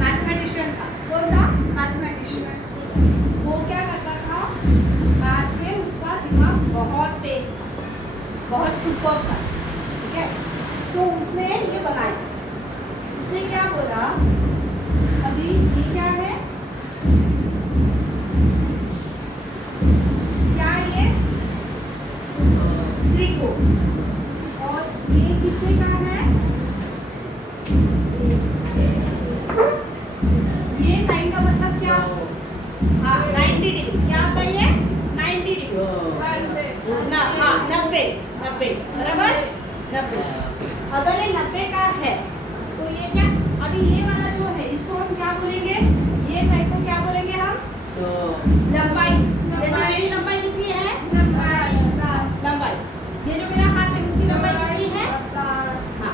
Mathematician था। कौन था? मैथमेटिशियन। वो क्या करता था? मैथ्स में उसका दिमाग बहुत तेज था, बहुत सुपर था। ठीक है, तो उसने ये बनाया। उसने क्या बोला, अभी ये क्या है, क्या ये त्रिकोण, और ये कितने का है, ये साइन का मतलब क्या? हाँ 90 डिग्री। क्या होता है ये? 90 डिग्री ना, हाँ 90 90 बराबर 90। अगर ये 90 का है तो ये क्या, अभी ये वाला जो है इसको हम क्या बोलेंगे? ये साइड को क्या बोलेंगे हम? लंबाई। जैसे मेरी लंबाई कितनी है? लंबाई। ये जो मेरा हाथ है उसकी लंबाई कितनी है? हाँ,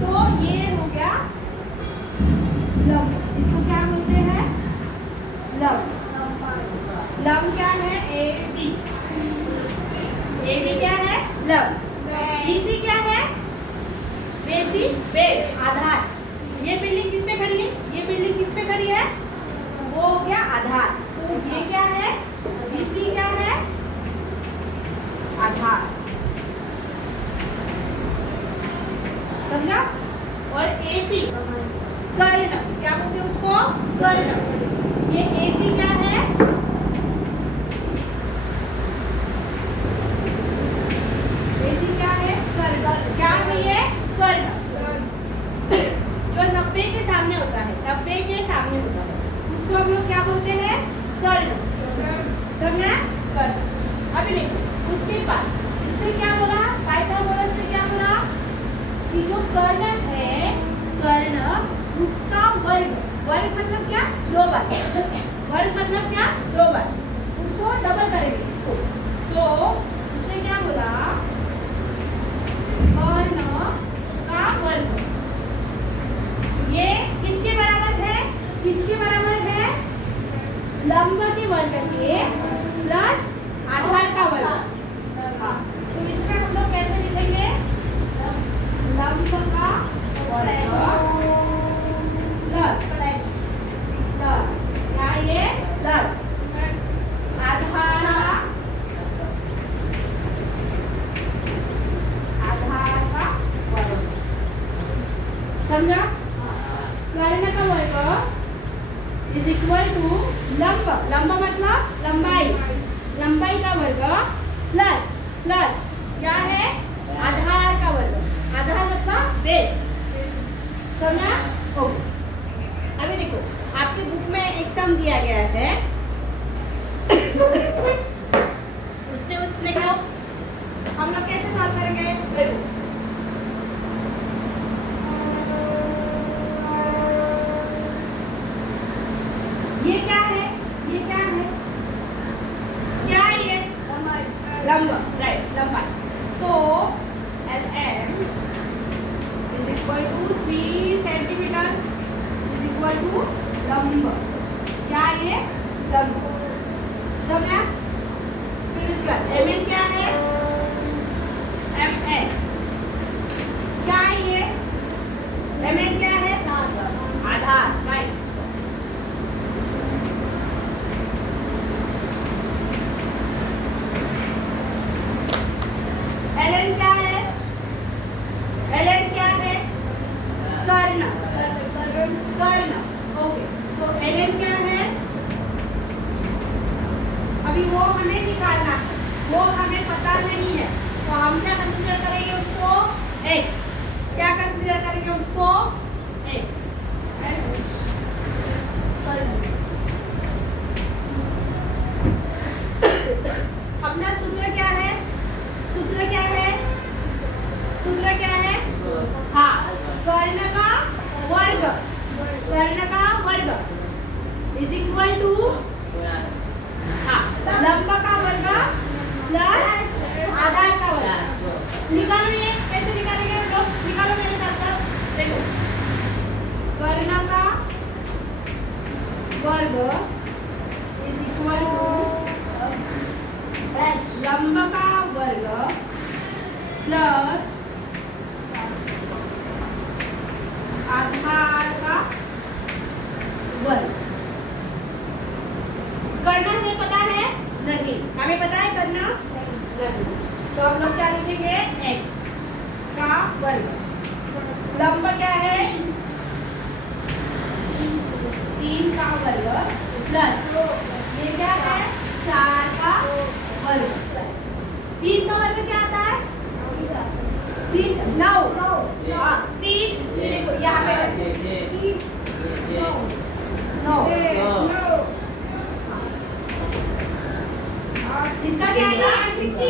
तो ये हो गया लंब। इसको क्या बोलते हैं? लंब। लंब क्या है? A B. ए बी क्या है? लंब। बी सी क्या है? बेसी, बेस, आधार। ये बिल्डिंग किस पे खड़ी है? ये बिल्डिंग किस पे खड़ी है? वो हो गया आधार। तो ये क्या है? बीसी क्या है? आधार। समझा? और एसी कर्ण, क्या बोलते हैं उसको? कर्ण। ये एसी क्या है? एसी क्या है? कर्ण। क्या है ये? कर्ण। जो 90 के सामने होता है, 90 के सामने होता है, उसको हम लोग क्या बोलते हैं? कर्ण। समझा? कर्ण। अभी देखो, उसके बाद इसने क्या बोला? पाइथागोरस ने क्या बोला कि जो कर्ण है, कर्ण उसका वर्ग, वर्ग मतलब क्या? 2 बार। वर्ग मतलब क्या? 2 बार। उसको डबल करेंगे इसको, तो उसने क्या बोला? कर्ण का वर्ग ये किसके बराबर है? किसके बराबर है? लंब के वर्ग के प्लस आधार का वर्ग। हाँ, तो इसमें हम लोग कैसे लिखेंगे? लंब का वर्ग प्लस प्लस क्या ये? प्लस आधार का वर्ग। समझा? कर्ण का वर्ग इज इक्वल टू लंब, लंब मतलब लंबाई, लंबाई का वर्ग प्लस प्लस क्या है? आधार का वर्ग, आधार मतलब बेस। समझा? ओके। अभी देखो, आपके बुक में एक सम दिया गया है, उसने क्या, हम लोग कैसे सॉल्व करेंगे? देखो, ये क्या है? ये क्या है? क्या ये? लंब, राइट, लंबाई। तो LM is equal to 3 centimetre is equal to लंब। क्या ये? लंब। समझा? फिर इसका MN क्या है? MN क्या है? ये MN क्या है? आधार, राइट। LN क्या है? LN क्या है? कर्ण, कर्ण। ओके, तो LN क्या है? अभी वो हमें निकालना है, वो हमें पता नहीं है, तो हम क्या कंसीडर करेंगे उसको? X। क्या कंसीडर करेंगे उसको? X। अपना सूत्र क्या है? सूत्र क्या है? सूत्र क्या है? हाँ, कर्ण का वर्ग, कर्ण का वर्ग इज इक्वल टू, हाँ, लंब का वर्ग प्लस आधार का वर्ग। निकालो, ये कैसे निकालेंगे हम लोग? निकालो मेरे साथ साथ। देखो, कर्ण का वर्ग इज इक्वल टू लंब का वर्ग प्लस आधार का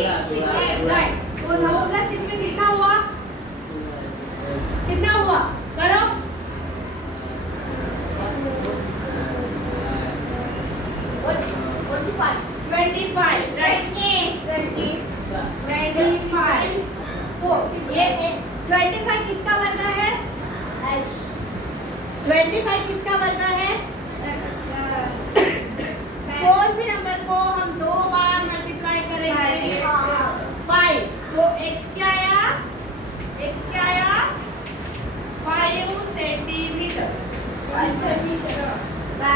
राइट। तो 9 + 16 कितना हुआ? कितना हुआ? करो। 25 राइट। 25। तो ये 25 किसका वर्ग है? 25 किसका वर्ग है? कौन से नंबर को हम 2 बार मल्टीप्लाई करेंगे? 5। तो x क्या आया? x क्या आया? 5 सेंटीमीटर।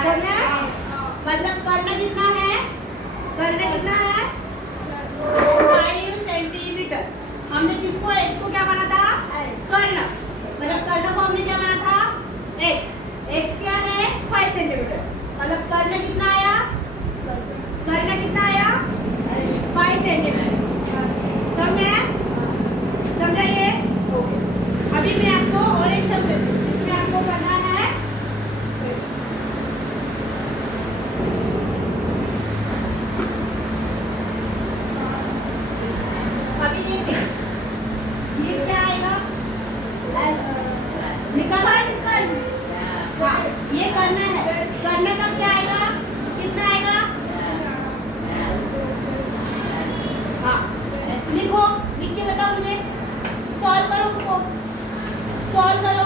समझा? मतलब करना कितना है? करना कितना है? 5 सेंटीमीटर। हमने किसको x को क्या माना था? कर्ण। मतलब कर्ण को हमने क्या माना था? x। x क्या है? 5 सेंटीमीटर। मतलब कर्ण कितना आया? कर्ण कितना आया? 5 सेंटीमीटर। समझे? समझा ये? ओके। अभी मैं आपको और एक सम देती हूँ। इसमें आपको करना है अभी ये क्या आएगा? निकाल। ये करना है। करना का क्या आएगा? कितना आएगा? हाँ, लिखो। लिख के बताओ मुझे। सॉल्व करो उसको। सॉल्व करो।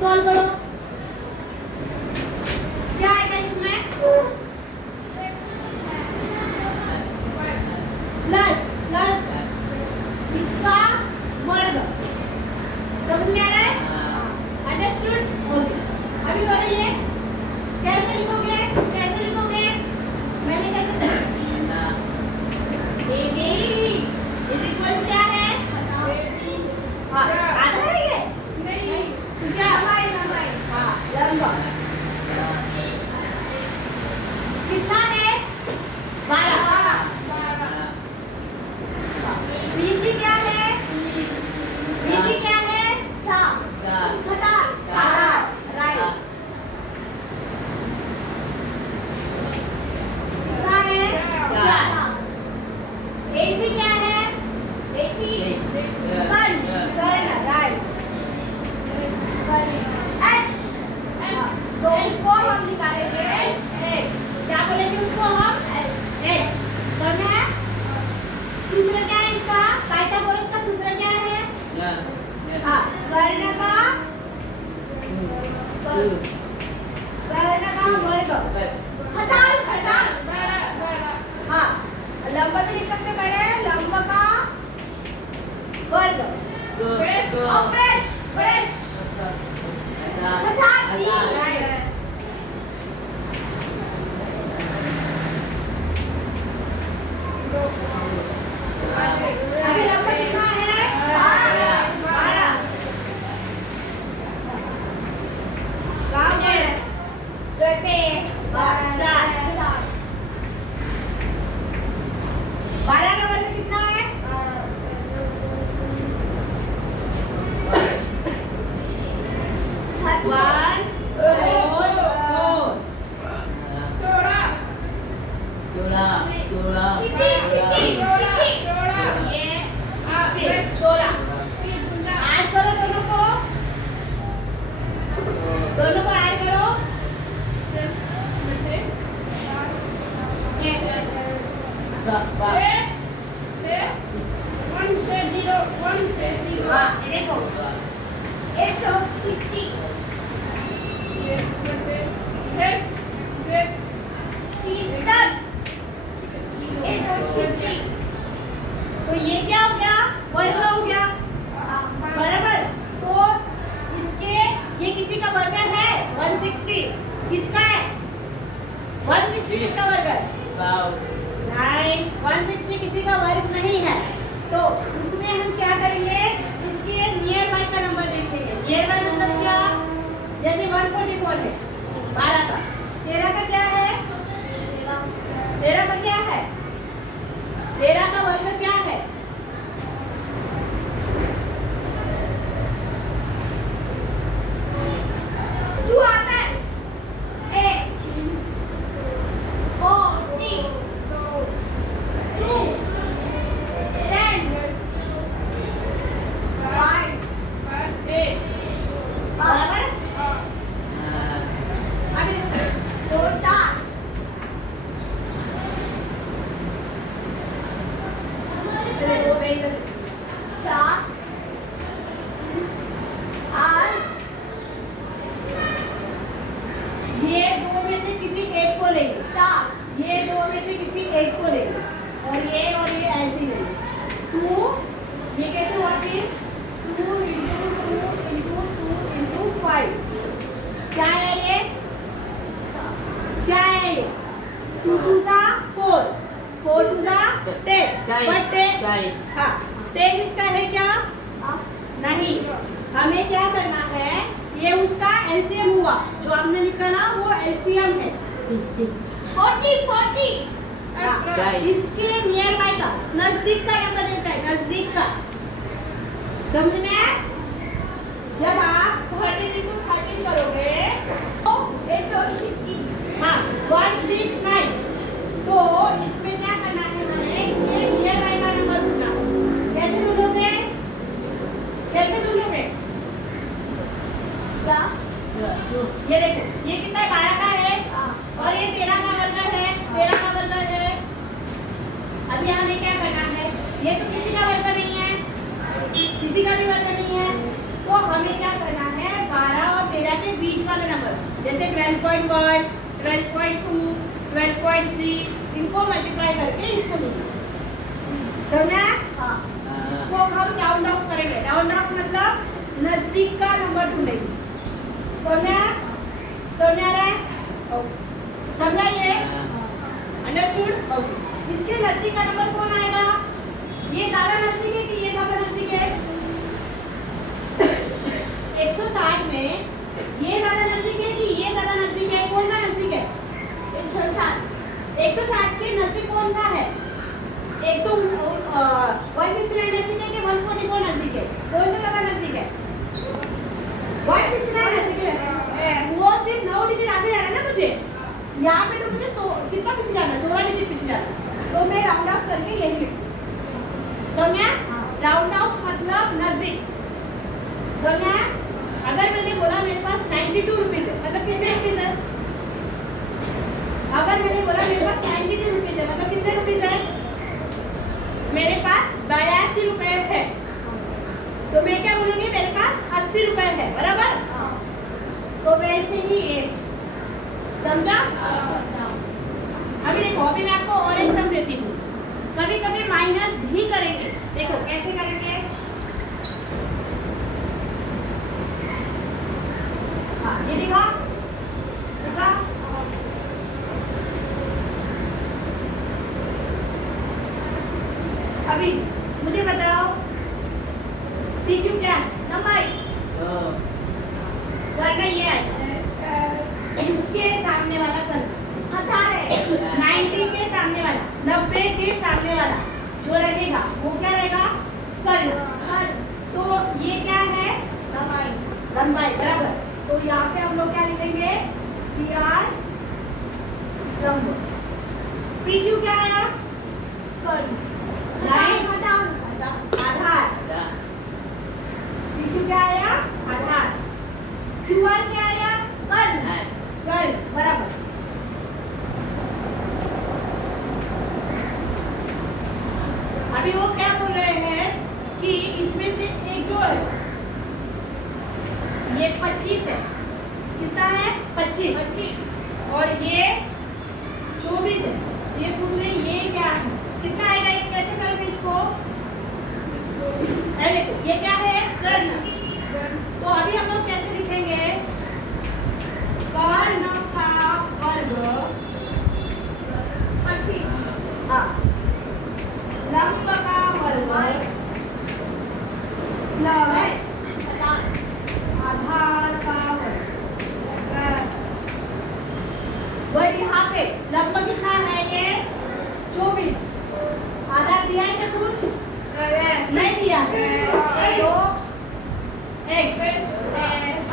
सॉल्व करो। क्या आएगा इसमें? प्लस प्लस इसका वर्ग। समझ में आ रहा है? अंडरस्टूड? ओके। अभी बोलो ये कैसे लिखोगे? कैसे लिखोगे? मैंने कैसे AB इज इक्वल टू क्या है? हाँ, आधा है ये? तो क्या? हाँ, लंबा। कितना है? 12। BC क्या है? BC क्या है? राइट। कितना है? 4। AC क्या है? कर्ण। राइट। तो इसको हम निकालेंगे x। क्या बोलेंगे उसको हम? x। समझ है? सूत्र क्या है इसका? पाइथागोरस का सूत्र क्या है? हाँ, कर्ण का वर्ग। हाँ, लंब भी लिख सकते पहले। लंब का वर्ग। अभी लंब कितना है? 12। काम है? 4। 12 का वर्ग कितना है? 1 4 ये 16। ऐड करो दोनों को। दोनों को ऐड करो। हाँ, ये देखो। तो ये क्या हो गया? वर्ग हो गया। बराबर। तो इसके ये किसी का वर्ग है? 160 किसका है? 160 किसका वर्ग है? नहीं, 160 किसी का वर्ग नहीं है। तो उसमें हम क्या करेंगे? इसके नियर बाय का नंबर देखेंगे। नियर बाय मतलब क्या? जैसे 144 है 12 का। 13 का क्या है? 13 का क्या है? 13 का वर्ग क्या है? ये दो में से किसी एक को लेंगे, ये दो में से किसी एक को लेंगे और ये ऐसे ही लेंगे। 2 ये कैसे हुआ फिर 2 into 2 into 5 क्या है ये, क्या है ये 2 2 सा 4 4 2 सा 10 बट 10 हाँ 10 इसका है क्या नहीं, हमें क्या करना है ये उसका एलसीएम हुआ जो आपने लिखा ना वो एलसीएम है 40 इसके नियर बाय का नजदीक का नंबर देता है, नजदीक का समझ में आया? जब आप 30 into 13 करोगे तो हाँ 169 तो इसमें क्या करना है हमें इसके नियर बाय का नंबर ढूंढना है। कैसे ढूंढोगे, कैसे ढूंढोगे? ये देखो ये कितना 12 का है और ये 13 का वर्ग है, 13 का वर्ग है। अभी हमें क्या करना है, ये तो किसी का वर्ग नहीं है, किसी का भी वर्ग नहीं है, तो हमें क्या करना है 12 और 13 के बीच वाले नंबर जैसे 12.1 12.2 12.3 इनको मल्टीप्लाई करके इसको लिखना, समझा? इसको हम राउंड ऑफ करेंगे, राउंड ऑफ मतलब नजदीक का नंबर ढूंढेंगे, समझा? समझा रहा है? समझा ये? अंडरस्टूड? ओके। इसके नजदीक का नंबर कौन आएगा? ये ज्यादा नजदीक है कि ये ज्यादा नजदीक है? 160 में ये ज्यादा नजदीक है कि ये ज्यादा नजदीक है? कौन सा नजदीक है? 160 के नजदीक कौन सा है? 169 नजदीक है कि 144 नजदीक है? कौन सा ज्यादा नजदीक है? 169 नजदीक है। वो सिर्फ 9 डिजिट आगे जाना है ना मुझे, यहाँ पे तो मुझे कितना पीछे जाना है, 16 डिजिट पीछे जाना है, तो मैं राउंड ऑफ करके यही लिखूँ, समझा? राउंड ऑफ मतलब नजदीक, समझा? अगर मैंने बोला मेरे पास 92 रुपीज है मतलब कितने रुपीज है? अगर मैंने बोला मेरे पास 92 रुपीज है मतलब कितने रुपीज है? मेरे पास 82 रुपए है, तो मैं क्या बोलूँगी मेरे पास 80 रुपए है, बराबर? तो वैसे ही ये, समझा? अभी देखो अभी मैं आपको और एक सम देती हूँ, कभी कभी माइनस भी करेंगे, देखो कैसे करेंगे? हाँ ये देखा देखा अभी मुझे बताओ PQ क्या है? नंबर करना ये आएगा, इसके सामने वाला करना 90 के सामने वाला, 90 के सामने वाला जो रहेगा वो क्या रहेगा? कर्ण। तो ये क्या है? लंबाई, बराबर। तो यहाँ पे हम लोग क्या लिखेंगे? PR लंब। PQ क्या आया? कर्ण। आधार। PQ क्या आया? आधार। QR क्या आया? कर्ण। कर्ण, बराबर। अभी वो क्या बोल रहे हैं कि इसमें से एक जो है ये 25 है, कितना है? 25 और ये 24 है, ये पूछ रहे ये क्या है, कितना आएगा? ये कैसे करेंगे इसको? देखो ये क्या है? कर्ण। तो अभी हम लोग कैसे लिखेंगे? कर्ण का वर्ग हाँ लंब का वर्ग प्लस आधार का वर्ग। यहाँ पे लंब कितना है? ये 24। आधार दिया है क्या कुछ? नहीं दिया, तो x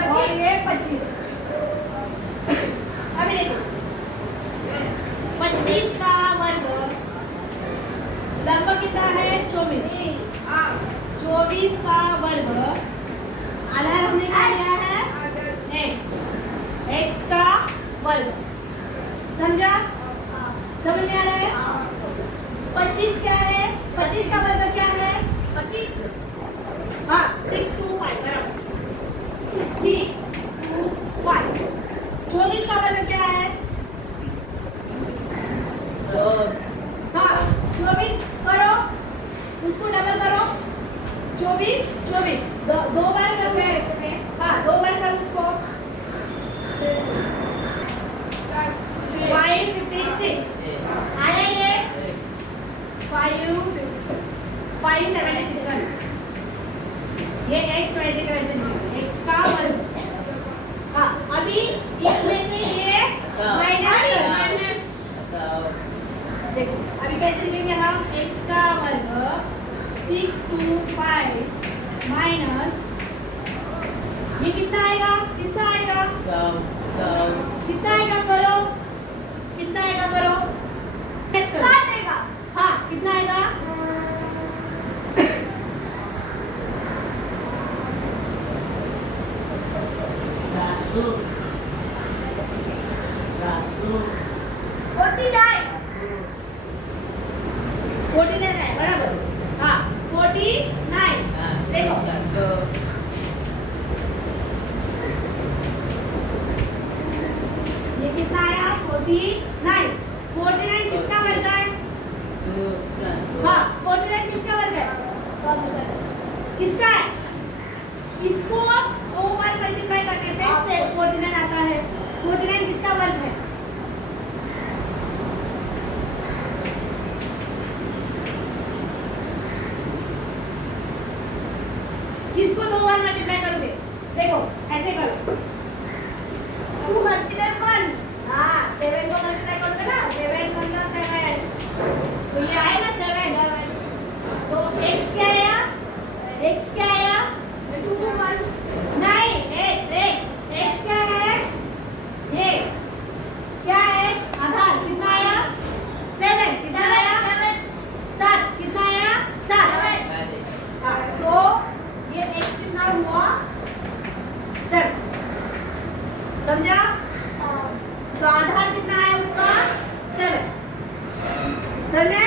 और ये 25। अभी देखो 25 का वर्ग लंब कितना है? 24। 24 का वर्ग आधार हमने क्या लिया है? x का वर्ग, समझा? समझ में आ रहा है? 25 क्या है? 25 का वर्ग क्या है? 25 हाँ 625 बराबर 625। 24 का वर्ग टर्म x का वर्ग 6 to 5 माइनस ये कितना आएगा कितना आएगा कितना आएगा करो कितना आएगा करो काटेगा। हाँ कितना आएगा फोर्टी नाइन 49 है बराबर हाँ 49 देखो ये कितना आया 49 49 किसका वर्ग है हाँ 49 किसका वर्ग है किसका है इसको 2 बार मल्टीप्लाई करने पे 49 आता है 49 किसका वर्ग है किसको 2 बार मल्टीप्लाई करोगे देखो ऐसे करो 201 हाँ 7 को मल्टीप्लाई करोगे ना 7 पंद्रह 7 तो ये आएगा 7 तो x क्या आया x क्या आया 221 नहीं x क्या है ये क्या है x आधार कितना आया 7 कितना आया 7 कितना आया 7 हाँ तो ये x कितना हुआ 7 समझा तो आधार कितना है उसका 7 समझे